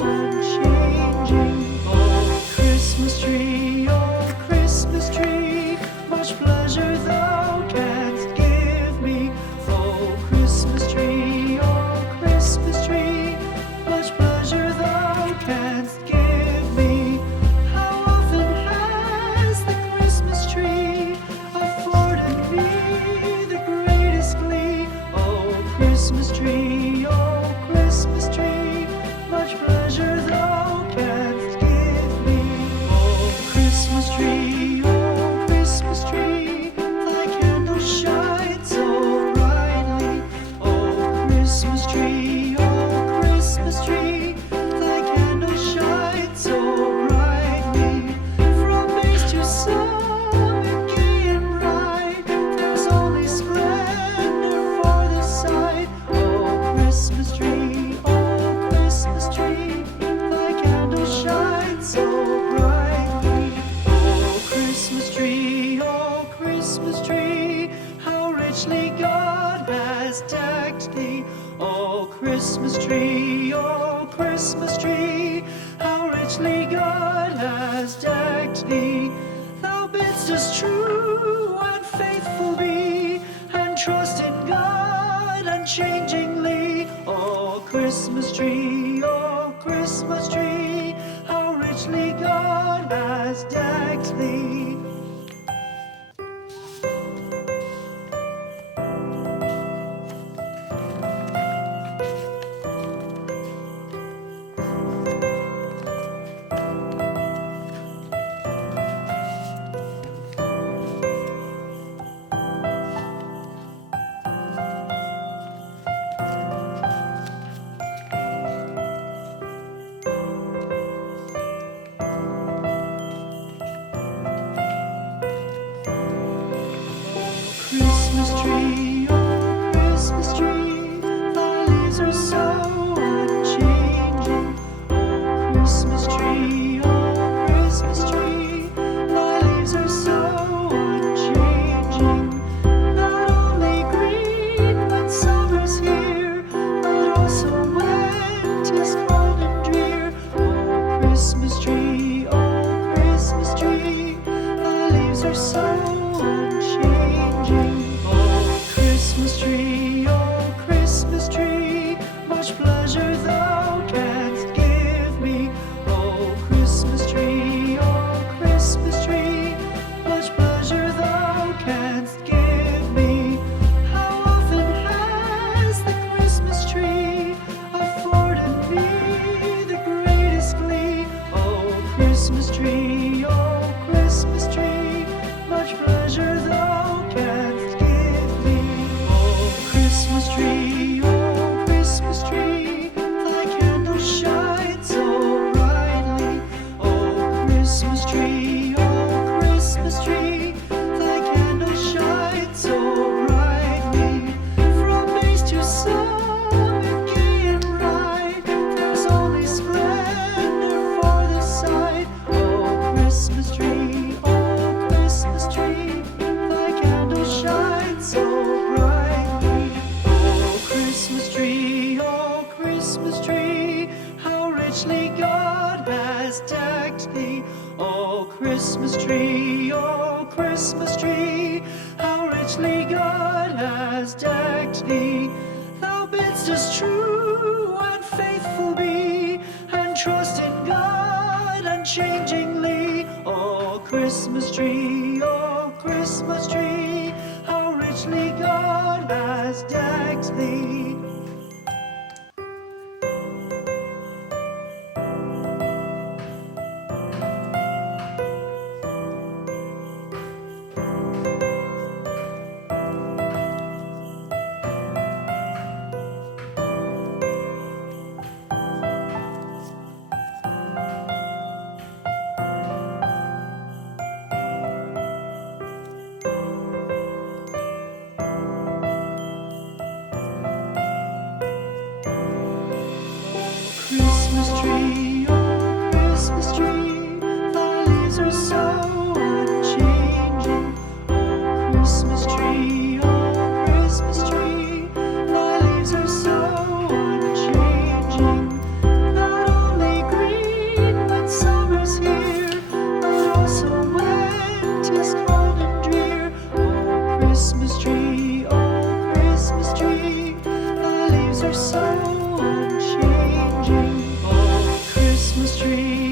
unchanging. Oh, Christmas tree, much pleasure thou canst give me. Oh, Christmas tree, much pleasure thou canst give me. How often has the Christmas tree afforded me the greatest glee? Oh, Christmas tree, much pleasure thou canst give me. Oh, Christmas tree, thy candles shine so brightly. Oh, Christmas tree, thy candles shine so brightly. From base to summit, gay and bright, there's only splendor for the sight. Oh, Christmas tree, thy candles shine so brightly. Oh, Christmas tree, how richly God has decked thee. Oh, Christmas tree, how richly God has decked thee. Thou bidst us true and faithful be, and trust in God unchangingly. Oh, Christmas tree, how richly God has decked thee. Christmas tree, thy leaves are so unchanging. Oh, Christmas tree, thy leaves are so unchanging. Not only green when summer's here, but also when 'tis cold and drear. Oh, Christmas tree, thy leaves are so unchanging. Oh, Christmas tree, much pleasure thou canst give me. Oh, Christmas tree, much pleasure thou canst give me. How often has the Christmas tree afforded me the greatest glee? Oh, Christmas tree, much pleasure thou canst give me. Oh, Christmas tree, thy candles shine so brightly. Oh, Christmas tree, thy candles shine so brightly. From base to summit, gay and bright, there's only splendor for the sight. Oh, Christmas tree, thy candles shine so brightly. Oh, Christmas tree, how richly God has decked thee. Oh, Christmas tree, how richly God has decked thee. Thou bidst us true and faithful be, and trust in God unchangingly. Oh, Christmas tree, how richly God has decked thee. Christmas tree, thy leaves are so unchanging. Oh, Christmas tree, thy leaves are so unchanging. Not only are so unchanging. Oh, Christmas tree,